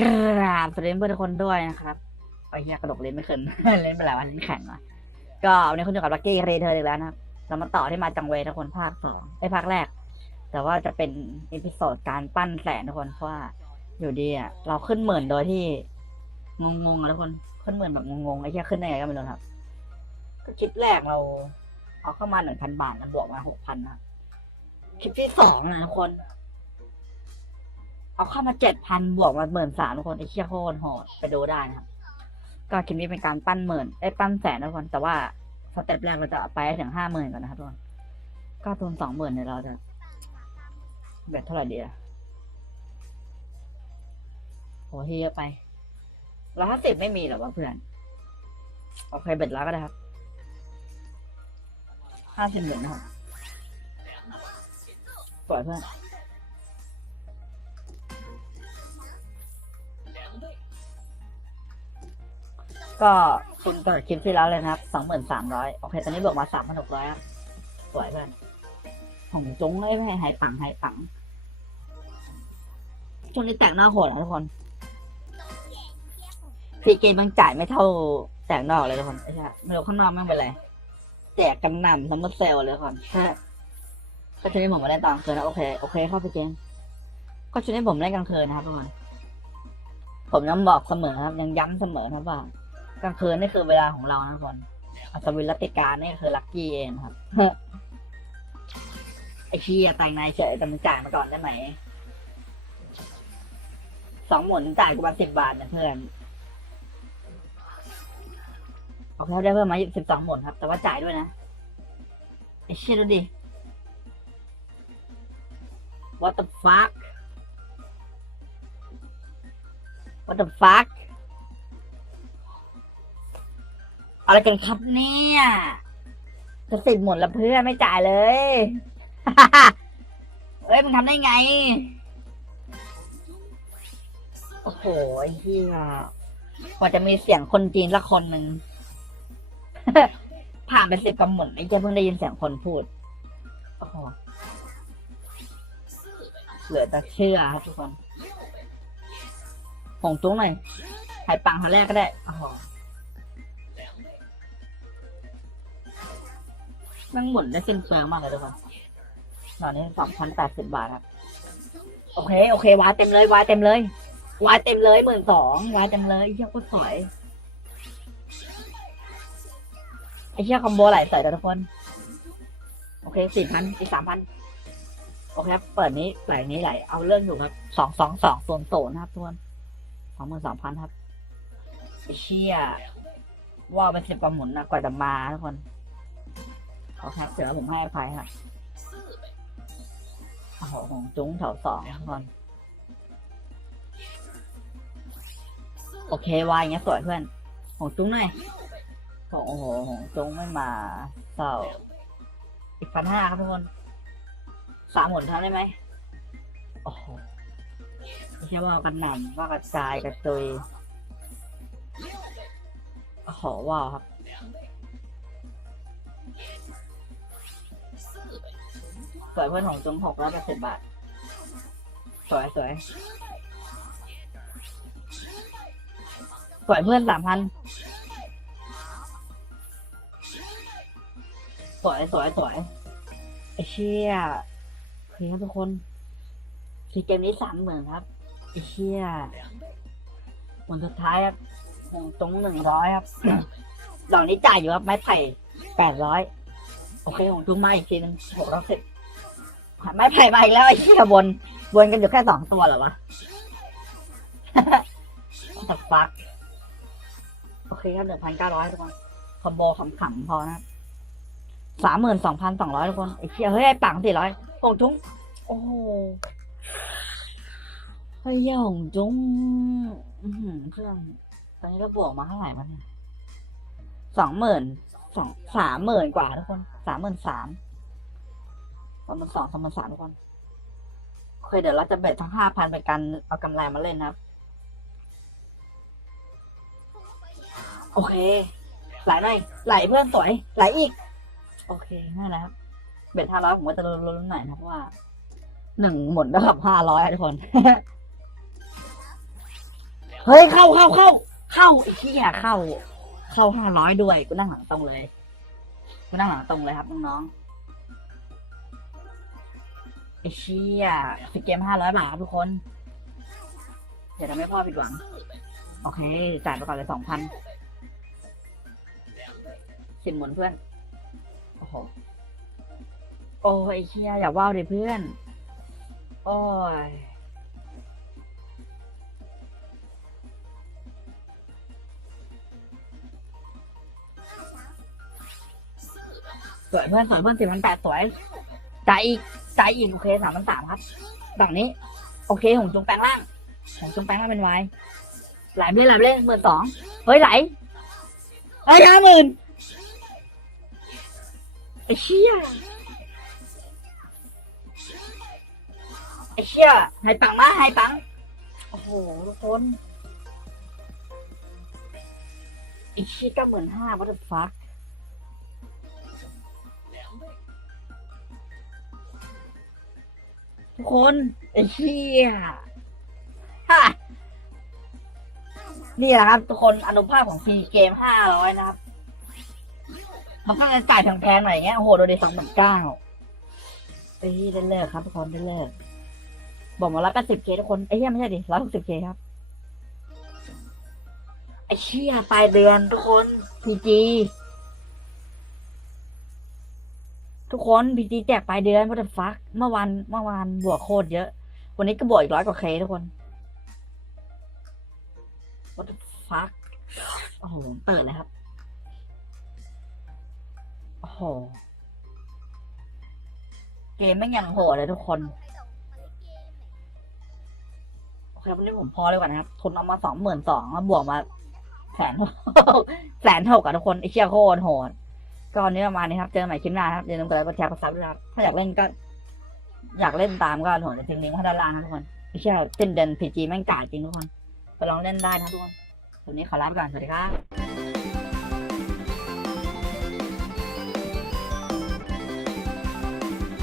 กราบสวัสดีเพื่อนทุกคนด้วยนะครับไอ้เหี้ยกระดกเล่นไม่ขึ้นเล่นไปแล้ววันนี้แข่งว่ะก็วันนี้คุณอยู่กับลักกี้เรเธอร์อีกแล้วนะครับเรามาต่อที่มาจังเวทุกคนภาคสองไอ้ภาคแรก แต่ว่าจะเป็นอีพิโซดการปั้นแสนทุกคนเพราะว่าอยู่ดีอะเราขึ้นหมื่นโดยที่งงๆแล้วคนขึ้นหมื่นแบบงงๆไอ้เหี้ยขึ้นได้ไงก็ไม่รู้ครับ ก็คลิปแรกเรา เอาเข้ามาหนึ่งพันบาทแล้วบวกมาหกพันนะคลิปที่สองนะทุกคน เอาเข้ามาเจ็ดพันบวกมาหมื่นสามทุกคนไอ้เชี่ยโคตรโหดไปดูได้นะครับ ก็คลิปนี้เป็นการปั้นหมื่นไอ้ปั้นแสนนะทุกคนแต่ว่าสเต็ปแรกเราจะไปถึงห้าหมื่นก่อนนะครับทุกคนก็ทุนสองหมื่นเนี่ยเราจะเบ็ดเท่าไหร่ดีอะโหเฮียไปร้อยห้าสิบไม่มีหรอวะเพื่อนโอเคเบ็ดแล้วก็ได้ครับห้าสิบหมื่นนะครับปล่อยเพื่อน ก็คุณต่อคลิปที่แล้วเลยนะครับสองหมื่นสามร้อยโอเค ตอนนี้บวกมาสามพันหกร้อยครับสวยเพื่อนของจงไม่ให้หายปังหายปังช่วงนี้แตกหน้าโหดนะทุกคนพีเกมมันจ่ายไม่เท่าแตกนอกเลยทุกคนไม่ใช่ไม่รู้ข้างนอกไม่เป็นไรแจกกันหนำซัมเมอร์เซลเลยก่อนก็ช่วงนี้ผมมาเล่นตอนกลางคืนนะโอเคโอเคเข้าไปเกมก็ช่วงนี้ผมเล่นกลางคืนนะครับทุกคนผมยังบอกเสมอครับยังย้ำเสมอครับว่า กลางคืนนี่คือเวลาของเรานะทุกคนอัศวินรัตติการนี่คือลัคกี้เองครับไอ้เชียแต่งนายเฉยแต่มันจ่ายมาก่อนได้ไหมสองหมุนจ่ายกูมาสิบบาทนะเพื่อนโอเคได้เพิ่มมาสิบสองหมุนครับ แต่ว่าจ่ายด้วยนะไอ้ชี่ยดูดิ what the fuck what the fuck อะไรกันครับเนี่ยจะสิบหมดแล้วเพื่อนไม่จ่ายเลยเอ้ยมึงทำได้ไง โอ้โหเหี้ยกว่าจะมีเสียงคนจีนละคนหนึ่ง ผ่านไปสิบกำหมุนไอ้เจ้าเพิ่งได้ยินเสียงคนพูด โอ้โหเหลือแต่เชื่อครับทุกคนหงจุ้งหน่อยไข่ปังครั้งแรกก็ได้โอ้โห แมันหมุนได้สิ้นเปลืองมากเลยทุกคนตอนนี้สองพันแปดสิบบาทครับ โอเค โอเควายเต็มเลยวายเต็มเลยวายเต็มเลยหมื่นสองวายเต็มเลยเหี้ยโคตรสวยไอ้เหี้ยคอมโบไหลใส่แต่ทุกคน โอเคสี่พันอีกสามพันโอเคครับเปิดนี้ไหลนี้ไหลเอาเรื่องอยู่ครับสองสองสองโซนโซนนะครับทุกคนสองหมื่นสองพันครับไอ้เชี่ยว่าเป็นสิบกว่าหมุนนะกว่าจะมาทุกคน โอเครับเสือผมให้อภัยครับโอ้โหของจุ้งแถวสองทุกคนโอเควายอย่างเงี้ยสวยเพื่อน ของจุ้งหน่อยของโอ้โหของจุ้งไม่มาเศร้าอีกพันห้าครับทุกคนสามหมุนเท่าได้ไหมโอ้โหไม่ว่ากันหนำว่ากระจายกระจุยโอ้โหว้าวครับ สวยเพื่อนของจุ้งหกร้อยแปดสิบบาท สวยสวยสวยเพื่อนสามพันสวยสวยสวยไอเชี่ยเฮ้ยทุกคนคือเกมนี้สามหมื่นครับไอเชี่ยวันสุดท้ายครับหงตรงหนึ่งร้อยครับดอกนี้จ่ายอยู่ครับไม้ไผ่แปดร้อยโอเคของจุ้งมาอีกทีหนึงหกร้อยสิบ ไม้ไผ่มาอีกแล้วไอ้เชี่ยวนวนกันอยู่แค่สองตัวเหรอวะ What the fuck โอเคครับหนึ่งพันเก้าร้อยทุกคนคอมโบขำๆพอนะสามหมื่นสองพันสองร้อยทุกคนไอ้เชี่ยเฮ้ยไอ้ปังสี่ร้อยโอ่งจุ้งโอ้โหไอ้เหี้ยโอ่งจุ้งอื้อหือเพื่อนตอนนี้เราบวกมาเท่าไหร่วะเนี่ยสองหมื่นสองสามหมื่นกว่าทุกคนสามหมื่นสาม ประมาณสองสามหมื่นสามทุกคนโอเคเดี๋ยวเราจะเบ็ดทั้งห้าพันเป็นการเอากำไรมาเล่นนะโอเค ไหลหน่อยไหลเพื่อนสวย ไหลอีก โอเคนั่นแหละครับเบ็ดห้าร้อยผมก็จะลดๆหน่อยนะเพราะว่าหนึ่งหมุนเท่ากับห้าร้อยทุกคน เฮ้ยเข้าเข้าเข้าเข้าไอ้เหี้ยเข้า เข้าห้าร้อยด้วยกูนั่งหลังตรงเลยกูนั่งหลังตรงเลยครับน้องๆ ไอ้เชี่ยฟิกเกมห้าร้อยบาทครับทุกคน เดี๋ยวทำให้พ่อผิดหวัง โอเค จ่ายไปก่อนเลยสองพันสินหมุนเพื่อน โอ้โห โอ้ไอ้เชี่ยอย่าว่าวดิเพื่อน โอ้ยสวยเพื่อนสวยเพื่อนสี่พันแปดสวยจ่ายอีก จ่ายอีกโอเคสามพันสามครับฝั่งนี้ โอเคหงจงแปลงล่างหงจงแปลงล่างเป็นวายไหลไปเลยไหลไปเลยหมื่นสองเฮ้ยไหลเฮ้ยห้าหมื่นไอ้เชี่ยไอ้เชี่ยไฮปังมาไฮปัง โอ้โหทุกคนไอ้เชี่ยก็หมื่นห้าวัตถุฟัก ทุกคนไอ้เชี่ยฮะนี่แหละครับ ทุกคนอนุภาพของฟรีเกมห้าร้อยนะครับมันก็จะจ่ายแพงๆหน่อยอย่างเงี้ยโอ้โหโดนดีสองหมื่นเก้าไอ้ยได้เลิกครับทุกคนได้เลิกบอกมาร้อยแปดสิบเคทุกคนไอ้เหี้ยไม่ใช่ดิร้อยหกสิบเคครับไอ้เชี่ยปลายเดือนทุกคนพีจี ทุกคนพีจีแจกปลายเดือนวัตฟักเมื่อวานเมื่อวานบวกโคตรเยอะ วันนี้ก็บวกอีกร้อยกว่าเคทุกคนวัตฟักโอ้โหเปิดเลยครับโอ้โหเกมไม่งยังโหดเลยทุกคนโอเควันนี้ผมพอเลยก่อนนะครับทุนเอามาสองหมื่นสองมาบวกมาแสนแสนหกอะทุกคนไอเชี่ยโคตรโหด ก็วันนี้ประมาณนี้ครับ เจอใหม่คลิปหน้าครับอย่าลืมกดไลค์กดแชร์กดซับด้วยนะครับถ้าอยากเล่นก็ อยากเล่นตามก็โหดจะทิ้งลิงก์ไว้ด้านล่างนะทุกคนไอเชี่ยเต้นเดินพีจีแม่งกาจริงทุกคนไปลองเล่นได้นะทุกคนวันนี้ขอลาไปก่อนสวัสดีครับ